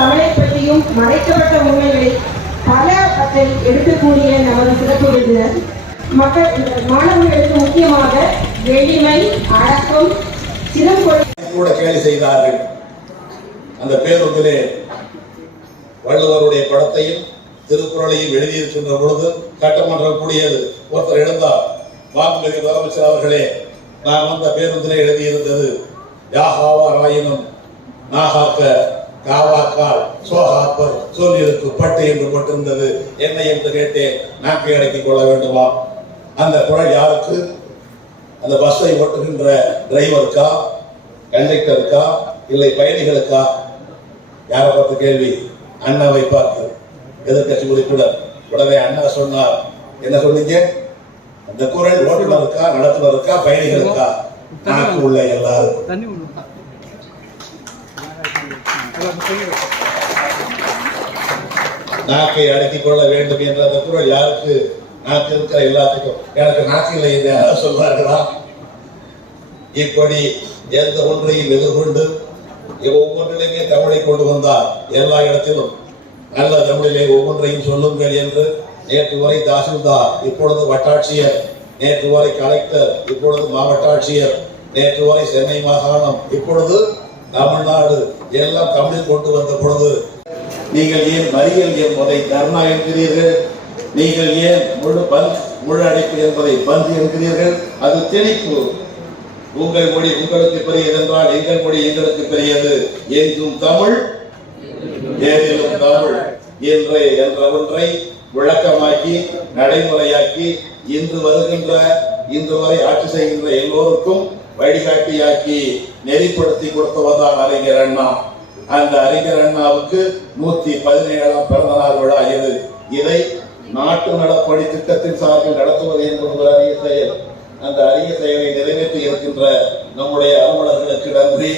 தமிழை பற்றியும் மறைக்கப்பட்ட உண்மைகளை பலவற்றை எடுத்து கூறிய நமது சிறப்பு விருந்தினர். மக்கள் மாணவர்களுக்கு முக்கியமாக எளிமை அடக்கம் கூட கேலி செய்தார்கள். அந்த பேருந்திலே வள்ளுவருடைய படத்தையும் திருக்குறளையும் எழுதியிருக்கின்ற பொழுது சட்டமன்றம் கூடியது. ஒருத்தர் எழுந்தார் மாண்புமிகு முதலமைச்சர் அவர்களே நான் வந்த பேருந்திலே எழுதியிருந்தது யாகாவாராயினும் நாகாக்க காவாக்கால் சோகாப்பர் சொல்லிருக்கு பட்டு என்று பட்டிருந்தது என்ன என்று கேட்டேன். நாக்கை அடக்கிக் கொள்ள வேண்டுமா? அந்த குரல் யாருக்கு? அந்த பஸ்ஸை ஓட்டுகின்ற டிரைவருக்கா கண்டக்டருக்கா இல்லை பயணிகளுக்கா? யாரை பார்த்து கேள்வி? அண்ணாவை பார்த்து. எதிர்கட்சி உறுப்பினர். உடனே அண்ணா சொன்னார். என்ன சொன்னீங்க? அந்த குரல் ஓட்டுநருக்கா நடத்துனருக்கா பயணிகளுக்கா? கணக்கு உள்ள எல்லாருக்கும் நாக்கை அடக்கிக் கொள்ள வேண்டும் என்ற அந்த குரல் யாருக்கு? நாக்கு இருக்கிற எல்லாத்துக்கும். எனக்கு நாக்கு இல்லை என்று சொல்வார்களா? இப்படி எந்த ஒன்றையும் எதிர்கொண்டு ஒவ்வொன்றிலுமே தமிழை கொண்டு வந்தார். எல்லா இடத்திலும் நல்ல தமிழிலே ஒவ்வொன்றையும் சொல்லுங்கள் என்று நேற்று வரை தாசில்தார் இப்பொழுது வட்டாட்சியர் நேற்று வரை கலெக்டர் இப்பொழுது மாவட்ட ஆட்சியர் நேற்று வரை சென்னை மாகாணம் இப்பொழுது தமிழ்நாடு எல்லாம் தமிழில் கொண்டு வந்த பொழுது நீங்கள் ஏன் மறியல் என்பதை தர்ணா என்கிறீர்கள்? நீங்கள் ஏன் முழு பந்த் முழு அடைப்பு என்பதை பந்த் என்கிறீர்கள்? அது திணிப்பு. உங்கள் மொழி உங்களுக்கு பெரியது என்றால் எங்கள் மொழி எங்களுக்கு பெரியது. எங்கும் தமிழ் ஏதிலும் தமிழ் என்று என்ற ஒன்றை விளக்கமாக்கி நடைமுறையாக்கி இன்று வருகின்ற இன்று வரை ஆட்சி செய்கின்ற எல்லோருக்கும் வழிகாட்டியாக்கி நெறிப்படுத்தி கொடுத்தவர்தான் அறிஞர் அண்ணா. அந்த அறிஞர் அண்ணாவுக்கு நூத்தி பதினேழாம் பிறந்த நாள் விழா இது இதை நாட்டு நடப்படி திட்டத்தின் சார்பில் நடத்துவது என்பது ஒரு அரிய செயல். அந்த அரிய செயலை நிறைவேற்றி இருக்கின்ற நம்முடைய அலுவலர்களுக்கு நன்றி.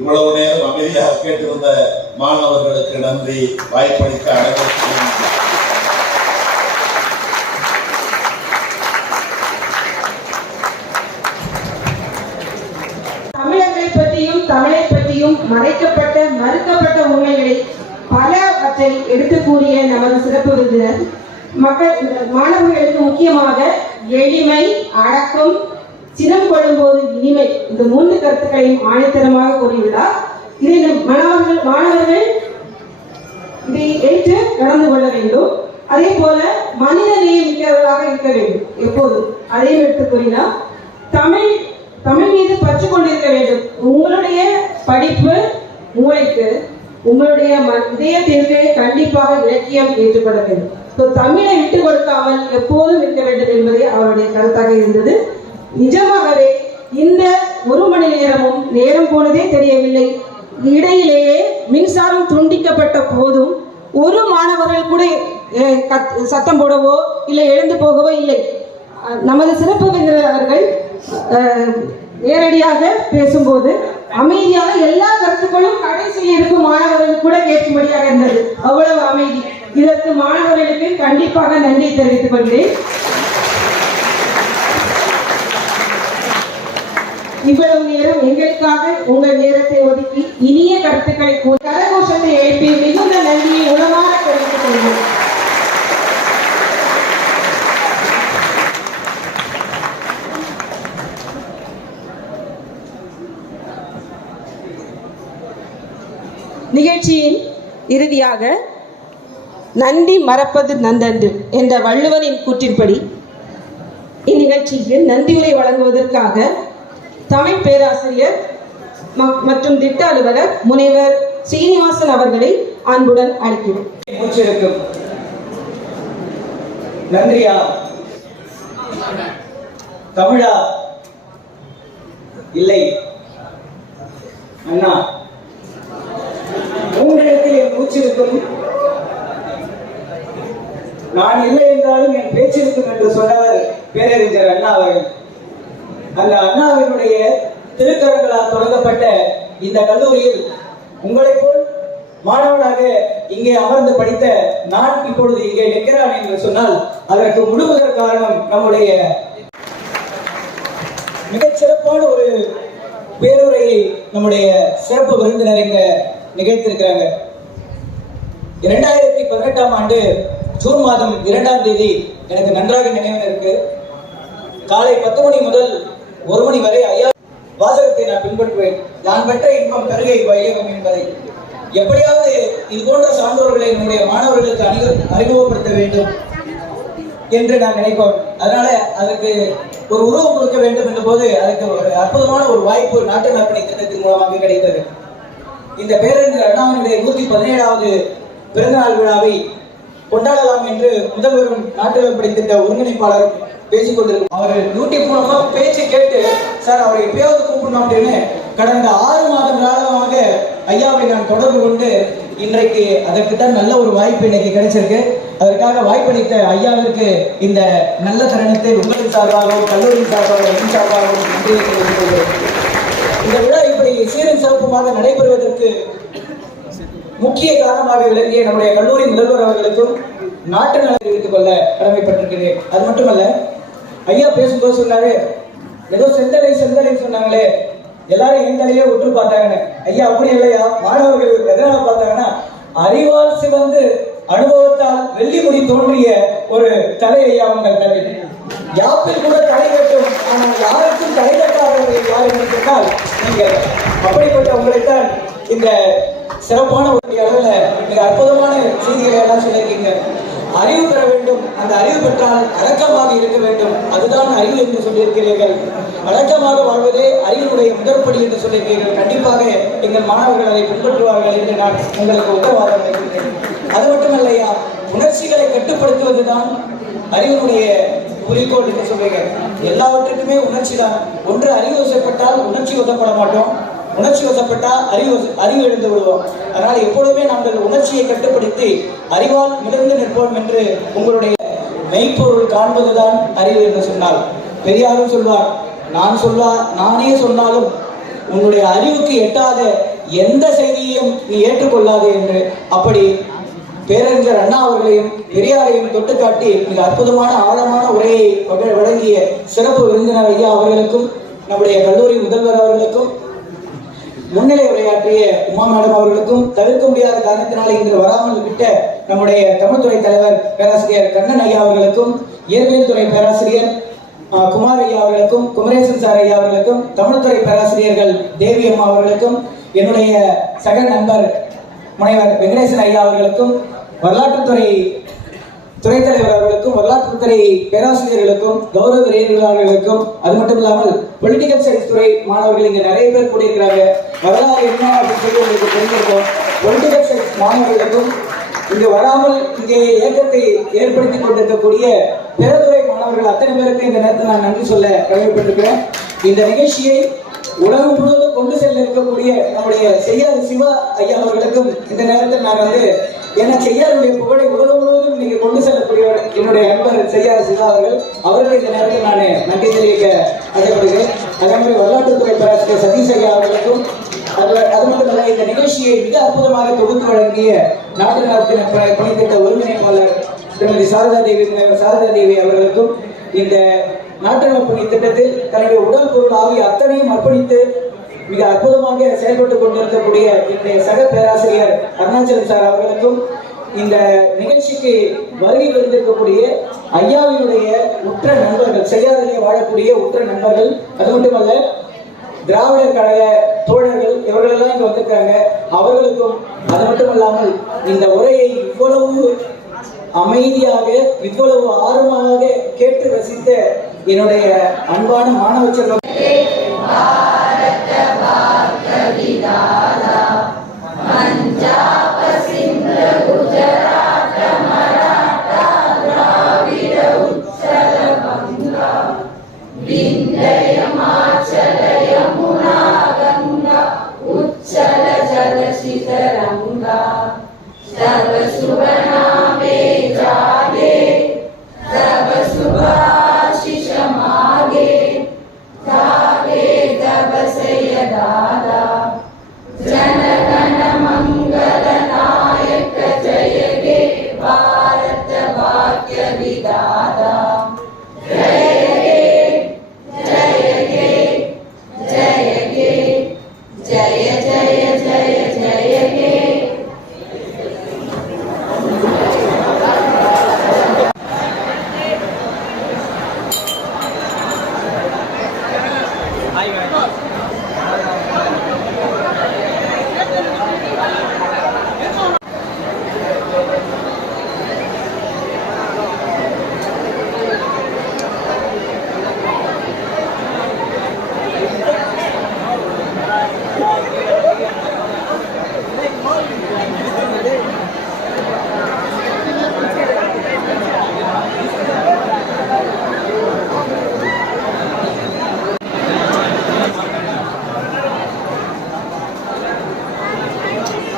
இவ்வளவு நேரம் அமைதியாக கேட்டிருந்த மாணவர்களுக்கு நன்றி. வாய்ப்பளித்த அனைவருக்கும் நன்றி. தமிழர்களை பற்றியும் தமிழை பற்றியும் மறைக்கப்பட்ட மறுக்கப்பட்ட பலவற்றை எடுத்து கூறிய நமது சிறப்பு விருந்தினர். மக்கள் மாணவர்களுக்கு முக்கியமாக எளிமை அடக்கம் சினம் கொள்ளும்போது இனிமை இந்த மூன்று கருத்துக்களையும் ஆணித்தரமாக கூறியுள்ளார். இதை மாணவர்கள் மாணவர்கள் இதை ஏற்று நடந்து கொள்ள வேண்டும். அதே போல மனித மிக்கவர்களாக இருக்க வேண்டும். எப்போதும் அதையும் எடுத்து கூறினார். தமிழ் தமிழ் மீது பற்று கொண்டிருக்க வேண்டும். உங்களுடைய படிப்பு மூளைக்கு உங்களுடைய ம- இதயத்திற்கு கண்டிப்பாக இலக்கியம் ஏற்றுக்கொள்ள வேண்டும். ஸோ தமிழை விட்டு கொடுக்காமல் எப்போதும் இருக்க வேண்டும் என்பதே அவருடைய கருத்தாக இருந்தது. நிஜமாகவே இந்த ஒரு மணி நேரமும் நேரம் போனதே தெரியவில்லை. இடையிலேயே மின்சாரம் துண்டிக்கப்பட்ட போதும் ஒரு மாணவர்கள் கூட சத்தம் போடவோ இல்லை எழுந்து போகவோ இல்லை. நமது சிறப்பு விருந்தினர் அவர்கள் நேரடியாக பேசும்போது அமைதியாக எல்லா கருத்துக்களும் கடைசியில் இருக்கும் மாணவர்கள் கூட கேட்கும்படியாக இருந்தது. அவ்வளவு அமைதி. இதற்கு மாணவர்களுக்கு கண்டிப்பாக நன்றி தெரிவித்துக் கொள்கிறேன். இவ்வளவு நேரம் எங்களுக்காக உங்கள் நேரத்தை ஒதுக்கி இனிய கருத்துக்களை கரகோஷத்தை எழுப்பி மிகுந்த நன்றியை உணவாக தெரிவித்துக் கொள்கிறேன். நிகழ்ச்சியின் இறுதியாக நந்தி மறப்பது நந்தன்று என்ற வள்ளுவரின் கூற்றின்படி இந்நிகழ்ச்சிக்கு நன்றியுரை வழங்குவதற்காக தமிழ் பேராசிரியர் மற்றும் திட்ட அலுவலர் முனைவர் சீனிவாசன் அவர்களை அன்புடன் அழைக்கிறோம். நன்றியா? தமிழா? இல்லை. அண்ணா? உங்களிடத்தில் என் மூச்சிருக்கும் நான் இல்லை என்றாலும் என் பேச்சிருக்கும் என்று சொன்னவர் பேரறிஞர் அண்ணா அவர்கள். அந்த அண்ணாவினுடைய திருக்கரங்களால் தொடங்கப்பட்ட இந்த கல்லூரியில் உங்களை போல் மாணவனாக இங்கே அமர்ந்து படித்த நான் இப்பொழுது இங்கே நிற்கிறான் என்று சொன்னால் அதற்கு முழுவதற்கு காரணம் நம்முடைய மிகச் சிறப்பான ஒரு பேருரையை நம்முடைய சிறப்பு விருந்தினர் இங்க நிகழ்த்திருக்கிறாங்க. இரண்டாயிரத்தி பதினெட்டாம் ஆண்டு ஜூன் மாதம் இரண்டாம் தேதி எனக்கு நன்றாக நினைவில் இருக்கு. காலை பத்து மணி முதல் ஒரு மணி வரை ஐயா வாசகத்தை நான் பின்பற்றுவேன். நான் பெற்ற இன்பம் கருகை வையகம் என்பதை. எப்படியாவது இது போன்ற சான்றோர்களை என்னுடைய மாணவர்களுக்கு அறிவு அறிமுகப்படுத்த வேண்டும் என்று நான் நினைப்போம். அதனால அதுக்கு ஒரு உருவம் கொடுக்க வேண்டும் என்ற போது அதுக்கு ஒரு அற்புதமான ஒரு வாய்ப்பு நாட்டு நற்பணி திட்டத்தின் மூலமாக கிடைத்தது. இந்த பேரறிஞர் அண்ணாவினுடைய நூத்தி பதினேழாவது பிறந்தநாள் விழாவை கொண்டாடலாம் என்று முதல்வரும் நாட்டு படித்திட்ட திட்ட ஒருங்கிணைப்பாளரும் பேசிக் கொண்டிருக்கும். அவர் யூடியூப் மூலமா பேச்சு கேட்டு சார் அவரை எப்பயாவது கூப்பிடணும் அப்படின்னு கடந்த ஆறு மாதம் காலமாக ஐயாவை நான் தொடர்பு கொண்டு இன்றைக்கு அதற்கு தான் நல்ல ஒரு வாய்ப்பு இன்னைக்கு கிடைச்சிருக்கு. அதற்காக வாய்ப்பளித்த ஐயாவிற்கு இந்த நல்ல தருணத்தை உங்களின் சார்பாகவும் கல்லூரியின் சார்பாகவும் சார்பாகவும் நன்றியை தெரிவித்துக் கொள்கிறேன். இந்த விழா சீரும் சிறப்புமாக நடைபெறுவதற்கு முக்கிய காரணமாக விளங்கிய நம்முடைய கல்லூரி முதல்வர் அவர்களுக்கும் நாட்டு நலன் தெரிவித்துக் கொள்ள கடமைப்பட்டிருக்கிறேன். அது மட்டுமல்ல ஐயா பேசும்போது சொன்னாரு ஏதோ செந்தலை செந்தலைன்னு சொன்னாங்களே எல்லாரும் என் தலையே உற்று பார்த்தாங்கன்னு. ஐயா அப்படி இல்லையா? மாணவர்கள் எதனால பார்த்தாங்கன்னா அறிவால் சிவந்து அனுபவத்தால் வெள்ளி முடி தோன்றிய ஒரு தலை ஐயா உங்கள் தலை யாப்பில் கூட தலை கட்டும் ஆனால் யாருக்கும் தலை கட்டாதவர்கள் யார் என்று சொன்னால் நீங்கள் அப்படிப்பட்ட உங்களைத்தான் இந்த சிறப்பான ஒரு அளவுல மிக அற்புதமான செய்திகளை எல்லாம் சொல்லியிருக்கீங்க. அறிவு பெற வேண்டும். அந்த அறிவு பெற்றால் அடக்கமாக இருக்க வேண்டும். அதுதான் அறிவு என்று சொல்லியிருக்கிறீர்கள். அடக்கமாக வாழ்வதே அறிவினுடைய முதற்படி என்று சொல்லியிருக்கிறீர்கள். கண்டிப்பாக எங்கள் மாணவர்கள் அதை பின்பற்றுவார்கள் என்று நான் உங்களுக்கு உத்தரவாதம் அளிக்கிறேன். அது மட்டுமல்லையா உணர்ச்சிகளை கட்டுப்படுத்துவதுதான் அறிவினுடைய குறிக்கோள் என்று சொல்றீங்க எல்லாவற்றுக்குமே உணர்ச்சி தான். ஒன்று அறிவு வசப்பட்டால் உணர்ச்சி வசப்பட மாட்டோம். உணர்ச்சி வசப்பட்டால் அறிவு அறிவு எழுந்து விடுவோம். அதனால் எப்பொழுதுமே நாங்கள் உணர்ச்சியை கட்டுப்படுத்தி அறிவால் மிளர்ந்து நிற்போம் என்று உங்களுடைய மெய்ப்பொருள் காண்பதுதான் அறிவு என்று சொன்னால். பெரியாரும் சொல்வார் நான் சொல்லா நானே சொன்னாலும் உன்னுடைய அறிவுக்கு எட்டாத எந்த செய்தியையும் நீ ஏற்றுக்கொள்ளாது என்று. அப்படி பேரறிஞர் அண்ணா அவர்களையும் பெரியாரையும் தொட்டு காட்டி மிக அற்புதமான ஆழமான உரையை வழங்கிய சிறப்பு விருந்தினர் ஐயா அவர்களுக்கும் நம்முடைய கல்லூரி முதல்வர் அவர்களுக்கும் முன்னிலை உரையாற்றிய உமா மேடம் அவர்களுக்கும் தவிர்க்க முடியாத காரணத்தினால் இன்று வராமல் விட்ட நம்முடைய தமிழ்துறை தலைவர் பேராசிரியர் கண்ணன் ஐயா அவர்களுக்கும் இயற்பியல் துறை பேராசிரியர் குமார் ஐயா அவர்களுக்கும் குமரேசன் சார் ஐயா அவர்களுக்கும் தமிழ்துறை பேராசிரியர்கள் தேவி அம்மா அவர்களுக்கும் என்னுடைய சக நண்பர் முனைவர் வெங்கடேசன் ஐயா அவர்களுக்கும் வரலாற்றுத்துறை துறை தலைவர் அவர்களுக்கும் வரலாற்றுத்துறை பேராசிரியர்களுக்கும் கௌரவ விரைவுகளாளர்களுக்கும் அது மட்டும் இல்லாமல் பொலிட்டிக்கல் சயின்ஸ் துறை மாணவர்கள் இங்க நிறைய பேர் கூடியிருக்கிறாங்க. வரலாறு என்ன அப்படின்னு சொல்லி உங்களுக்கு தெரிஞ்சிருக்கோம். பொலிட்டிக்கல் சயின்ஸ் மாணவர்களுக்கும் இங்கு வராமல் இங்கே இயக்கத்தை ஏற்படுத்தி கொண்டிருக்கக்கூடிய பிறதுறை மாணவர்கள் அத்தனை பேருக்கு இந்த நேரத்தில் நான் நன்றி சொல்ல கடமைப்பட்டிருக்கிறேன். இந்த நிகழ்ச்சியை உலகம் முழுவதும் கொண்டு செல்ல இருக்கக்கூடிய நம்முடைய செய்யாத சிவா ஐயா அவர்களுக்கும் இந்த நேரத்தில் நான் வந்து ஏன்னா செய்யாருடைய புகழை உலகம் முழுவதும் நீங்க கொண்டு செல்லக்கூடியவர் என்னுடைய நண்பர் செய்யார் சிவா அவர்கள். அவருக்கு இந்த நேரத்தில் நான் நன்றி தெரிவிக்க ஆசைப்படுகிறேன். அதே மாதிரி வரலாற்றுத்துறை பேராசிரியர் சதீஷ் ஐயா அவர்களுக்கும் அது அது மட்டுமல்ல இந்த நிகழ்ச்சியை மிக அற்புதமாக தொகுத்து வழங்கிய நாட்டு நலத்தின பணித்திட்ட ஒருங்கிணைப்பாளர் திருமதி சாரதா தேவி சாரதா தேவி அவர்களுக்கும் இந்த நாட்டு நலப்பணி திட்டத்தில் தன்னுடைய உடல் பொருள் ஆகிய அத்தனையும் அர்ப்பணித்து மிக அற்புதமாக செயல்பட்டு கொண்டிருக்கக்கூடிய என்னுடைய சக பேராசிரியர் அருணாச்சலம் சார் அவர்களுக்கும் இந்த நிகழ்ச்சிக்கு வருகை வந்திருக்கக்கூடிய ஐயாவினுடைய உற்ற நண்பர்கள் செய்யாதிலே வாழக்கூடிய உற்ற நண்பர்கள் அது மட்டுமல்ல திராவிட கழக தோழர்கள் இவர்களெல்லாம் இங்க வந்திருக்காங்க. அவர்களுக்கும் அது மட்டுமல்லாமல் இந்த உரையை இவ்வளவு அமைதியாக இவ்வளவு ஆர்வமாக கேட்டு ரசித்த என்னுடைய அன்பான மாணவ செல்வம் die.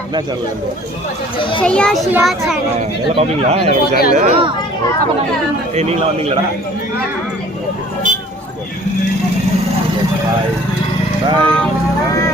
என்ன சேனல் ஷையா ஷியா சேனல் எல்லாம் பார்ப்பீங்களா என்னோட சேனல் ஏய் நீங்களா வந்தீங்களாடா? பாய் பாய்